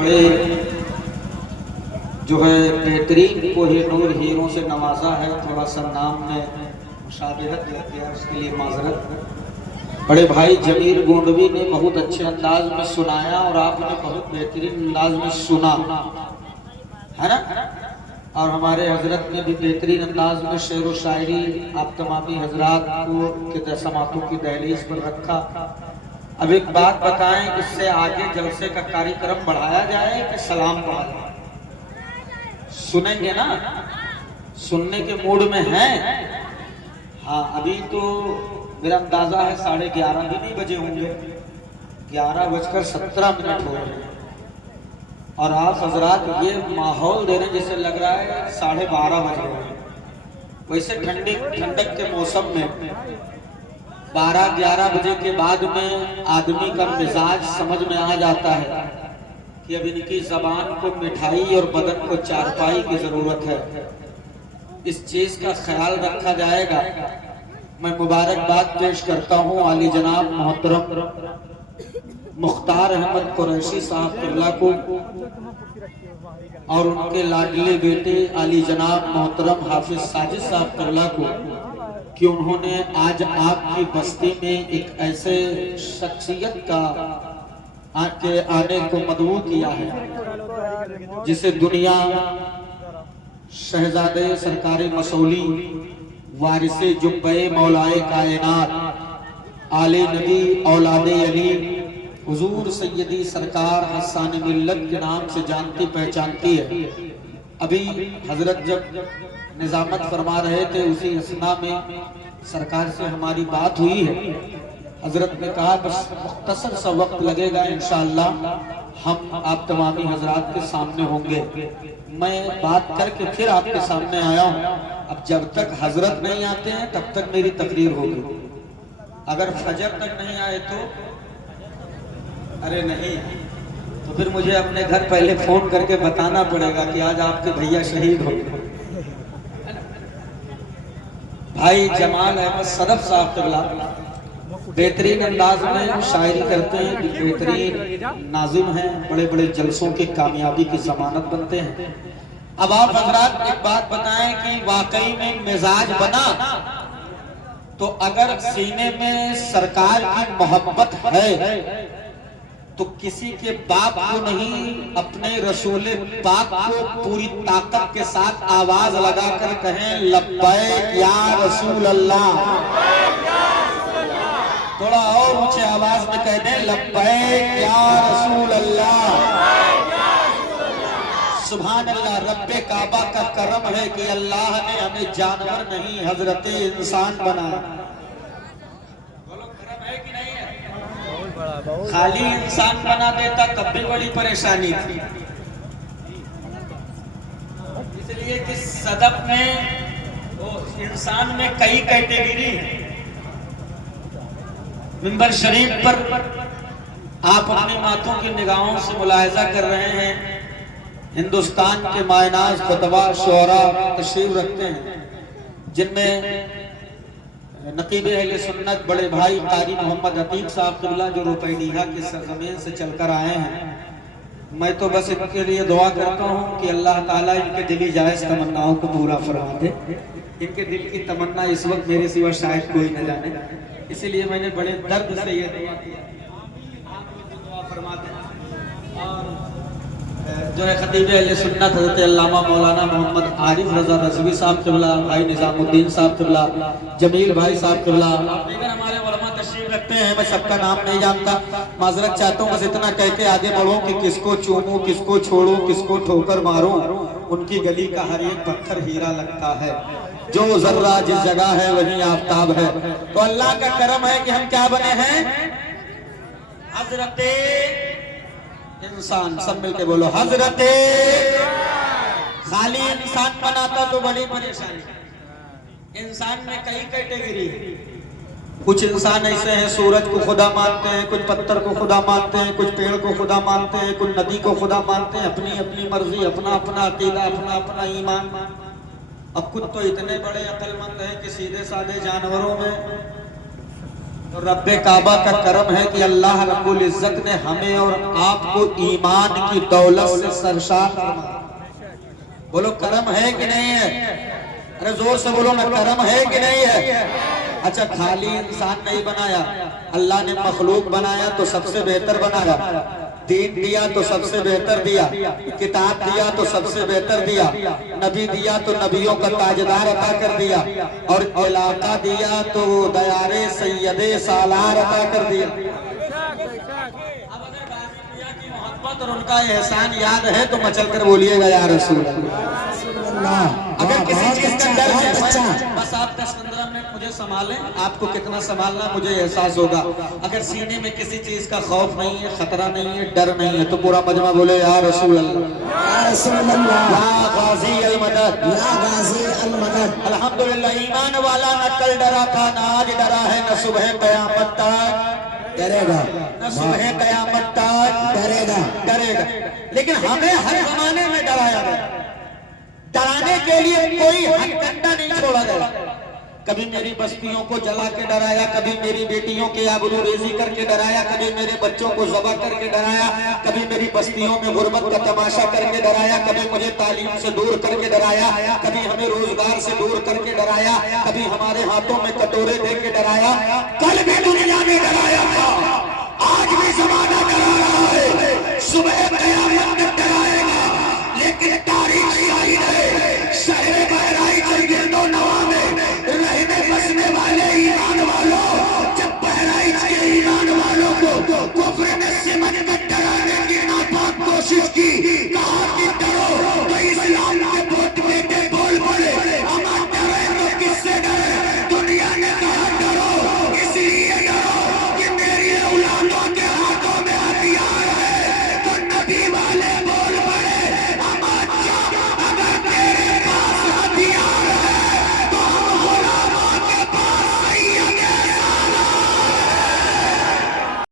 बड़े जो है बेहतरीन कोहिनूर हीरों से नवाजा है। थोड़ा सा नाम में मुशाबिहत लग गया, उसके लिए माजरत। बड़े भाई जमीर गोंडवी ने बहुत अच्छे अंदाज में सुनाया और आपने बहुत बेहतरीन अंदाज में सुना, है ना। और हमारे हजरत ने भी बेहतरीन अंदाज में शेर व शायरी आप तमामी हजरात को के समातों की दहलीज पर रखा। अब एक बात बताएं, इससे आगे जलसे का कार्यक्रम बढ़ाया जाए कि सलाम पढ़ा जाए? सुनेंगे ना? सुनने के मूड में हैं? हाँ, अभी तो मेरा अंदाजा है 11:30 भी नहीं बजे होंगे, 11:17 हो रहे हैं और आप हजरात ये माहौल दे रहे हैं जैसे लग रहा है 12:30 बज रहे हैं। वैसे ठंडक के मौसम में 12-11 बजे के बाद में आदमी का मिजाज समझ में आ जाता है कि अब इनकी जबान को मिठाई और बदन को चारपाई की जरूरत है। इस चीज का ख्याल रखा जाएगा। मैं मुबारकबाद पेश करता हूँ आली जनाब मोहतरम मुख्तार अहमद कुरैशी साहब किबला को और उनके लाडले बेटे आली जनाब मोहतरम हाफिज साजिद साहब किबला को कि उन्होंने आज आपकी बस्ती में एक ऐसे शख्सियत का आके आने को मदऊ किया है जिसे दुनिया शहजादे सरकारी मसौली वारिसे जुब्बे मौलाए कायनात आले नबी औलादे अली हुजूर सैयदी सरकार हसन मिल्लत के नाम से जानती पहचानती है। अभी हजरत जब निजामत फरमा रहे थे उसी असना में सरकार से हमारी बात हुई है। हजरत ने कहा बस मुख्तसर सा वक्त लगेगा, इंशाअल्लाह हम आप तमामी हजरात के सामने होंगे। मैं बात करके फिर आपके सामने आया हूँ। अब जब तक हजरत नहीं आते हैं तब तक मेरी तकरीर होगी। अगर फजर तक नहीं आए तो अरे नहीं, तो फिर मुझे अपने घर पहले फोन करके बताना पड़ेगा कि आज आपके भैया शहीद हो गए। भाई जमाल अहमद सदफ साहब किबला बेहतरीन अंदाज में शायरी करते हैं, बेहतरीन नाजिम हैं, बड़े बड़े जलसों की कामयाबी की जमानत बनते हैं। अब आप हजरात एक बात बताएं कि वाकई में मिजाज बना तो अगर सीने में सरकार की मोहब्बत है तो किसी के बाप को नहीं अपने रसूल पाक को पूरी ताकत के साथ आवाज लगाकर कहें लब्बैक या रसूल अल्लाह। थोड़ा और ऊंचे आवाज में कह दें लब्बैक या रसूल अल्लाह। सुभान अल्लाह। रब्बे काबा का करम है कि अल्लाह ने हमें जानवर नहीं हजरत इंसान बनाया। बोलो करम है कि नहीं है? खाली इंसान बना देता तब भी बड़ी परेशानी थी। इसलिए कि सदफ में इंसान में कई कैटेगरी है। मिंबर शरीफ पर आप अपनी मातों की निगाहों से मुलाहिजा कर रहे हैं। हिंदुस्तान के मायनाज खुतबा शुअरा तशरीफ रखते हैं जिनमें नकीबे अहले सुन्नत बड़े भाई कारी मोहम्मद अतीक साहब किबला जो रुपैनीहा की सरजमीन से चलकर आए हैं। मैं तो बस इनके लिए दुआ करता हूँ कि अल्लाह ताला इनके दिली जायज तमन्नाओं को पूरा फरमा दे। इनके दिल की तमन्ना इस वक्त मेरे सिवा शायद कोई न जाने, इसीलिए मैंने बड़े दर्द से ये दुआ किया। आप लोग दुआ फरमा दें। और जो है खतीब अहले सुन्नत हज़रत अल्लामा मौलाना मोहम्मद आरिफ रज़ा रज़वी साहब किबला, भाई निज़ामुद्दीन साहब किबला, जमील भाई साहब किबला, हमारे उलमा तशरीफ रखते हैं। मैं सबका नाम नहीं जानता, माजरत चाहता हूँ। बस इतना कह के आगे बढ़ूँ कि किसको चूमूं, किसको छोड़ूं, किसको ठोकर मारूं, उनकी गली का हर एक पत्थर हीरा लगता है। जो जर्रा जिस जगह है वहीं आफ्ताब है। तो अल्लाह का करम है कि हम क्या बने हैं? हजरते इंसान। सब मिलके बोलो हजरते। खाली इंसान बनाता तो बड़ी परेशानी। इंसान में कई कैटेगरी है। कुछ इंसान ऐसे हैं सूरज को खुदा मानते हैं, कुछ पत्थर को खुदा मानते हैं, कुछ पेड़ को खुदा मानते हैं, कुछ नदी को खुदा मानते हैं। अपनी अपनी मर्जी, अपना अपना अकीदा, अपना अपना ईमान। अब कुछ तो इतने बड़े अक्लमंद हैं कि सीधे साधे जानवरों में तो रब्बे काबा का करम है कि अल्लाह रब्बुल इज्जत ने हमें और आपको ईमान की दौलत से सरशार फरमाया। बोलो करम है कि नहीं है? अरे जोर से बोलो ना, करम है कि नहीं है? अच्छा, खाली इंसान नहीं बनाया, अल्लाह ने मखलूक बनाया तो सबसे बेहतर बनाया। दीन दिया तो सबसे बेहतर दिया, किताब दिया तो सबसे बेहतर दिया, नबी दिया तो नबियों का ताजदार अता कर दिया, और इलाका दिया तो दयारे सैयदे सालार अता कर दिया। अब अगर गाजी मियां की मोहब्बत और उनका एहसान याद है तो मचल कर बोलिएगा या रसूल अल्लाह। अगर किसी चीज का डर है, बस आप 10-15 मिनट मुझे संभालें, आपको कितना संभालना मुझे एहसास होगा। अगर सीने में किसी चीज का खौफ नहीं है, खतरा नहीं है, डर नहीं है, तो पूरा मजमा बोले या रसूल अल्लाह, या रसूल अल्लाह, या गाजी अल मदद, या गाजी अल मदद। अल्हम्दुलिल्लाह, ईमान वाला न कल डरा था, न आज डरा है, न सुबह कयामत तक डरेगा, न सुबह कयामत तक डरेगा। लेकिन हमें हर जमाने में डराया गया। डराने के लिए कोई हथकंडा नहीं छोड़ा गया। कभी मेरी बस्तियों को जला के डराया, कभी मेरी बेटियों के आबरूरेजी करके डराया, कभी मेरे बच्चों को ज़बह करके डराया, कभी मेरी बस्तियों में गुर्बत का तमाशा करके डराया, कभी मुझे तालीम से दूर करके डराया, कभी हमें रोजगार से दूर करके डराया, कभी हमारे हाथों में कटोरे दे के डराया। कल भी दुनिया में डराया था, आज भी जमाना डरा रहा है, सुबह कयामत में डराएगा, लेकिन